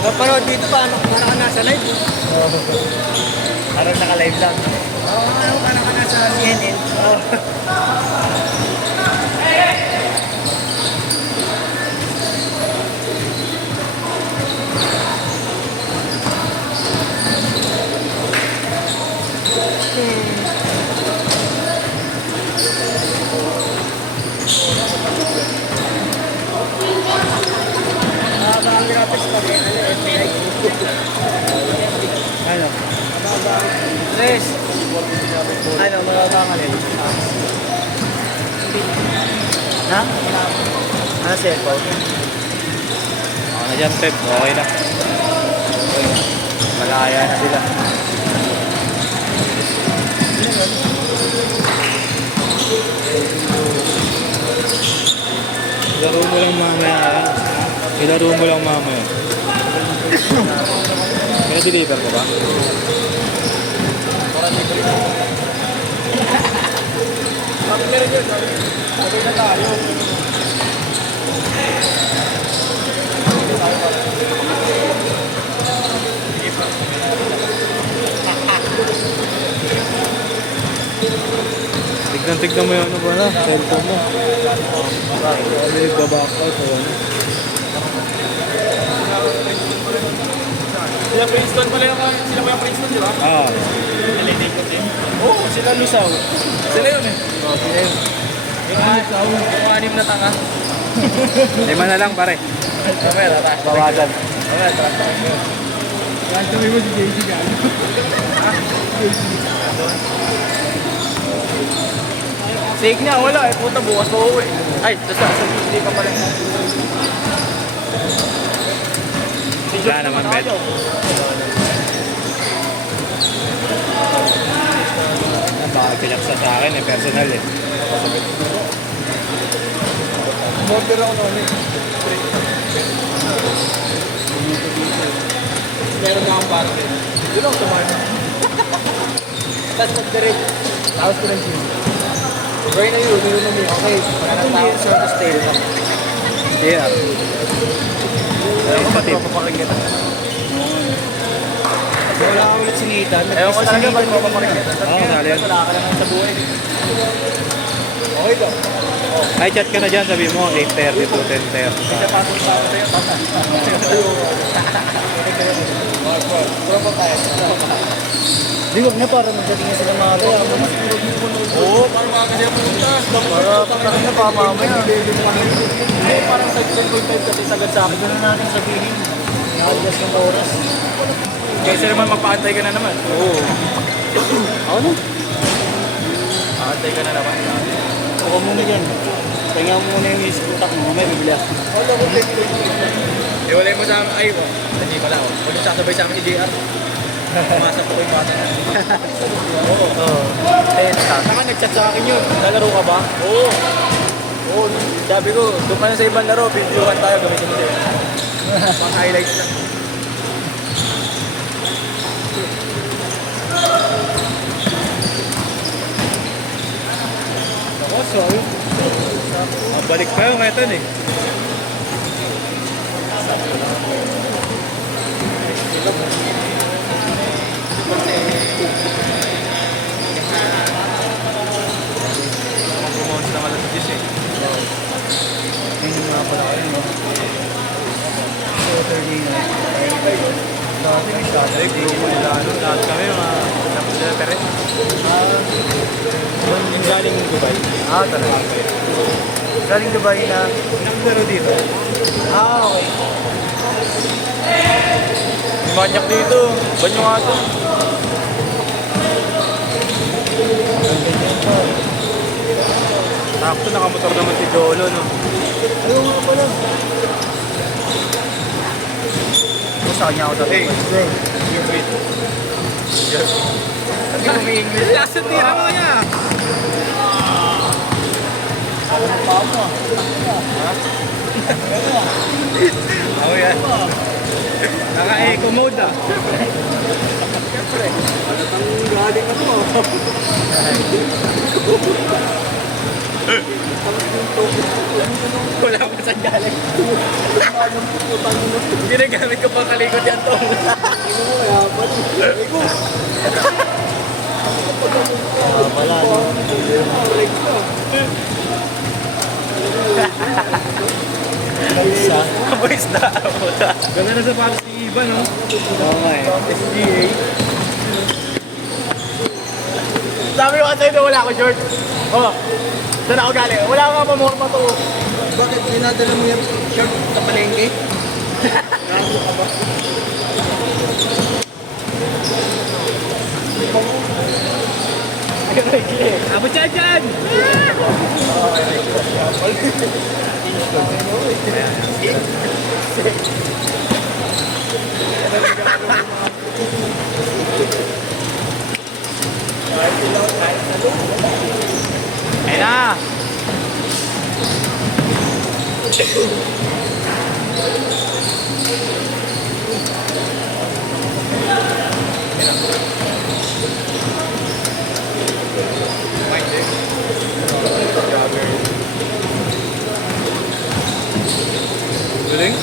Napanood dito paano ka nasa live? Parang naka-live lang. Oo, paano ka nasa CNN? Ang graphics pa rin, FBI. Ano? Tres. Ano, magagawa ka rin? Ha? Ano cellphone? Ako na dyan, Pep. Okay na. Malaya na sila. Ilaro mo lang mamaya. Ilaro mo lang mamaya. May deliver ko ba? Meron yun, sabi na tayo. Tignan mo yung ano ba na? Cellphone mo. Ano yung babackout o ano? Sila Princeton pala yung Princeton, di ba? Ah. Oo, sila Lusaw. Sila yun eh. Oh, sila yun. Yung anim na tanga. 5 na lang pare. Mamaya, tata. Bawasan. Mamaya, tata. Kahit kami mo si JC ka. Sake niya, wala eh. Puta, bukas pa uwi. Ay, basta, hindi pa pala. Wala naman, Bet. Baka pinaksa sa akin eh, personal eh. Morder ako noon eh. Meron na akong parte. Yun ang tumayo. Tapos pag-direct. Tapos ko ng gym. Gawin na yun, okay. Wala nang tao sa hostel. Yeah. Alam ko pati. Papakikita. Wala ka ulit sinitan. Ewan ko talaga ba't papakikita. Oo, sali yan. Wala ka naman sa buhay. Okay ka. Ay, chat ka na dyan, sabi mo, 8:30 to 10:30. Isa pasok sa ako sa'yo. Puro pa tayo. Di wag na para magdating na sila mga kaya. Oo, para mga kasi pumunta. Para pagkakin na pa mamaya. Parang sa 10.5 kasi sagad sa akin. Ito na natin sabihin. Nakalas ng oras. Kaysa naman magpaantay ka na naman. Oo. Ako na. Paantay ka na naman. Ako muna dyan. Pahinga mo muna yung isputak mo. Mamaya bibila. Iwalay mo sa amin. Ay, hindi pala ako. Walang sasabay sa amin si JR. Pumasok ko yung bata na. Oo. Saka nag-chat sa akin yun. Lalaro ka ba? Oo. Oo. Sabi ko, doon ka na sa ibang laro. Videohan tayo. Gamitin mo din. Pang highlights lang. Ako, sorry. Balik pa yung etan eh. Pumunta naman lang sa Diyos eh. Ayun nga pala kayo. No? Saturday na. Dati may Saturday. Grupo nila, ano, lahat kami, mga napagdala yung galing Dubai. Talaga. Galing Dubai na. Naglaro dito. Okay. May manyak dito. Banyo nga ito. Ganyan pa. Sakto, nakamotor naman si Jolo, no? Ayun nga pala. Ito sa kanya ako dati. Bro. Yung wait. Hindi umi-English. Lasa tira mo niya. Ano pa mo? Ako yan. Naka-eco mode ah. Siyempre. Ano tang galing na to? Wala pa saan galing. Ginagamit ko pang kalikot yan to. Wala, no? Isa. Boys na. Ganda na sapatos ni Iba, no? Oo nga eh. SGA. Sabi ko kasi ito wala ako short. Oh. Saan ako galing? Wala nga pa morma to. Bakit dinadala mo yung shirt sa palengke? Abot siya dyan! Ayun na. Galing?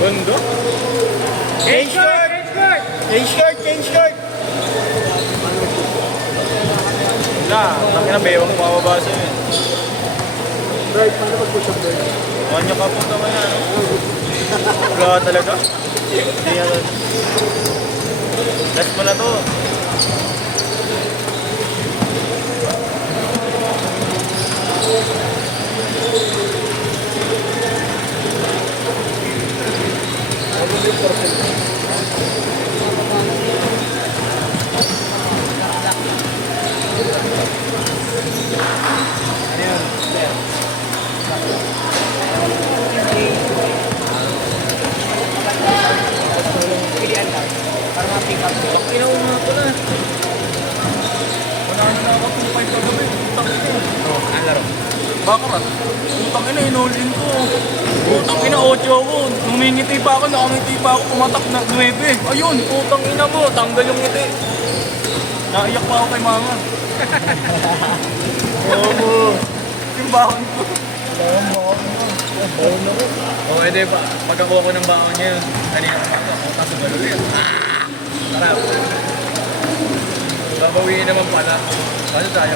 Ganda? Change shirt! Change shirt! Change shirt! Wala. Tangin na, bewang mababa sa'yo eh. Bird, paano pag-push up bird? Kanya ka po naman yan. Wala talaga. Hindi yan. Last mo na to. Inaw nga pala. Wala na ako 2.5 kagabi. Utang ina. Ang laro. Bakarat. Utang ina, inulin ko. Utang ina, 8 ako. Numingiti pa ako, nakamiti pa ako, pumatak na 9. Ayun, utang ina mo, tanggal yung ngiti. Naiyak pa ako kay mama. Oo. Yung baon ko. Oo, edi ba? Pagkakuha ko ng baon niya, kanina umaga, utang sa galo yun. Tara. Babawiin naman pala. Paano tayo?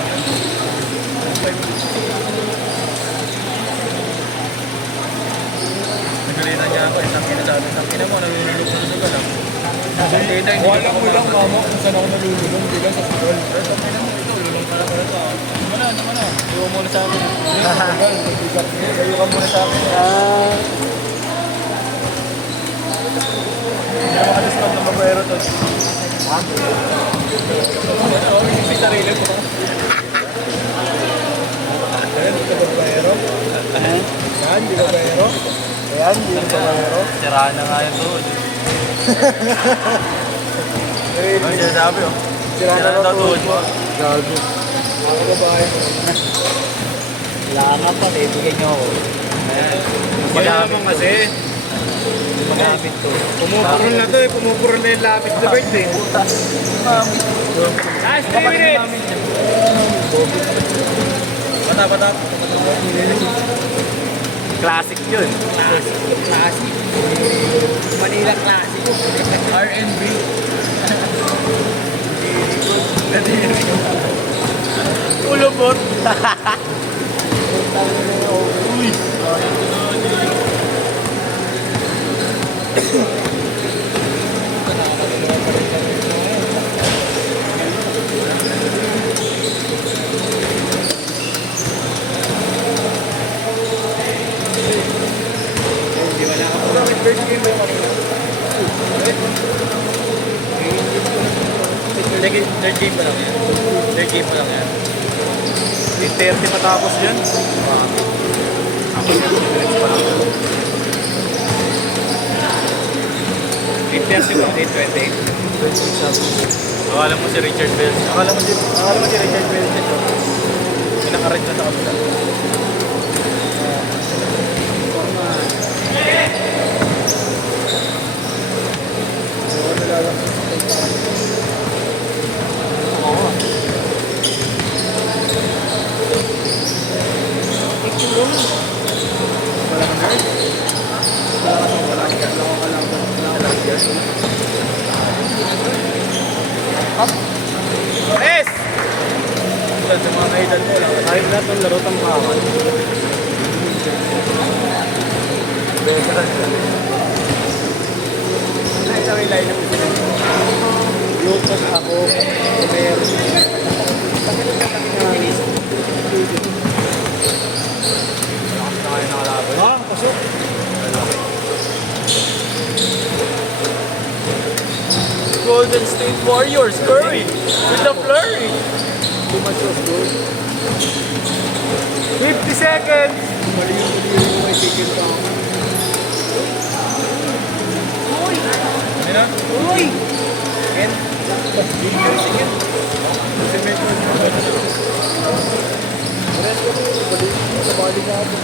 Nagalitan niya ako. Isang kinasabi. Isang kina mo, nalululog ko sa galang. Wala mo lang, mama, kung saan ako nalululong. Hindi lang sa school. Isang kina mo, ito. Lulong pala pala ito. Naman na. Iwan muna sa akin. Kayo ka muna sa akin. Hindi naman alis ka ng babayero to. Ha? May sarili ko. Ayan, di ka babayero. Yan, di ka babayero. Ayan, di ka babayero. Siraan na nga yung tuhod. Ano siya sabi oh? Sira na daw to. tuhod mo. Gago. Ako babae. Wala nga pa, bibigyan niyo ako. Wala naman kasi. Magamit to. Pumupurol na to eh. Pumupurol na yung lapis na birthday. Last 3 minutes! Bata. Classic yun. Classic. Manila Classic. R&B. Ulubot. Uy. Third game pa lang yan. Third game pa lang yan. 30 matapos yan. Ako yun, minutes pa lang. 8:30 ba? 8:28. Akala mo si Richard Bell. Akala mo si Richard Bell ito. naka-red na sa kabila. Wala kang guard? Wala akong kalaban. Wala akong guard. Up! Yes! Sa mga kaidal mo lang. Kahit lahat ng laro tang kawan. Isang ilay na pisilin mo. Lupos ako. Pero. Nakakain na kalaban. Ah, pasok. Golden State Warriors, Curry, with the flurry. Too much of gold. 50 seconds. Mali yung may ticket pa ako. Ano na? Uy! Again? Again? Sa bali ka ako.